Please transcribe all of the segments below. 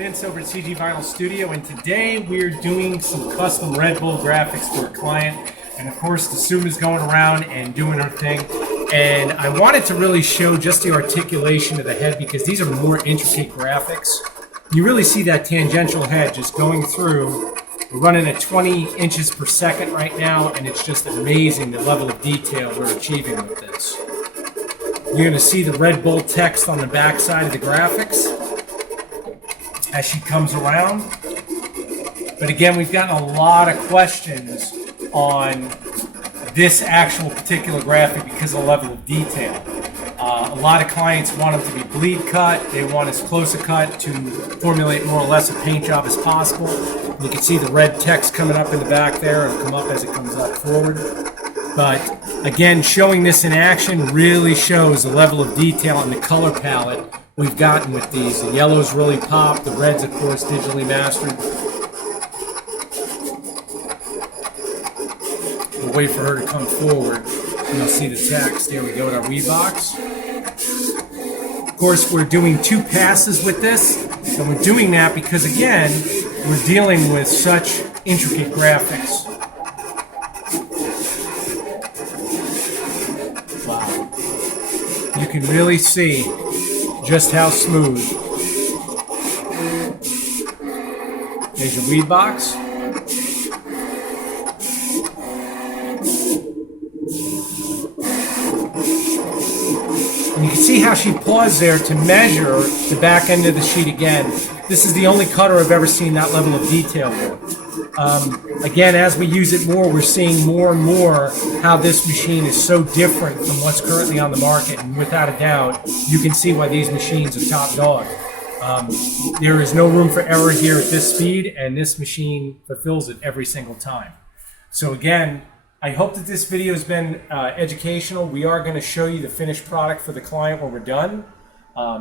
Vince over at CG Vinyl Studio, and today we're doing some custom Red Bull graphics for a client. And of course, the Summa's going around and doing her thing. And I wanted to really show just the articulation of the head because these are more intricate graphics. You really see that tangential head just going through. We're running at 20 inches per second right now, and it's just amazing the level of detail we're achieving with this. You're going to see the Red Bull text on the back side of the graphics as she comes around. But again, we've gotten a lot of questions on this actual particular graphic because of the level of detail. A lot of clients want them to be bleed cut. They want as close a cut to formulate more or less a paint job as possible. You can see the red text coming up in the back there. It'll come up as it comes up forward. But again, showing this in action really shows the level of detail and the color palette we've gotten with these. The yellows really pop. The reds, of course, digitally mastered. We'll wait for her to come forward. And you'll see the text. There we go with our weed box. Of course, we're doing 2 passes with this. And we're doing that because, again, we're dealing with such intricate graphics. Wow. You can really see just how smooth. There's your weed box. And you can see how she paused there to measure the back end of the sheet again. This is the only cutter I've ever seen that level of detail with. Again, as we use it more, we're seeing more and more how this machine is so different from what's currently on the market. And without a doubt, you can see why these machines are top dog. There is no room for error here at this speed, and this machine fulfills it every single time. So again, I hope that this video has been educational. We are going to show you the finished product for the client when we're done.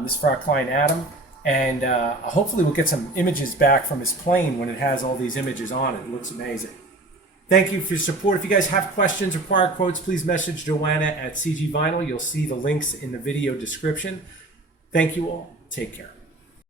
This is for our client Adam. And hopefully we'll get some images back from his plane when it has all these images on it. It looks amazing. Thank you for your support. If you guys have questions, require quotes, please message Joanna at CG Vinyl. You'll see the links in the video description. Thank you all. Take care.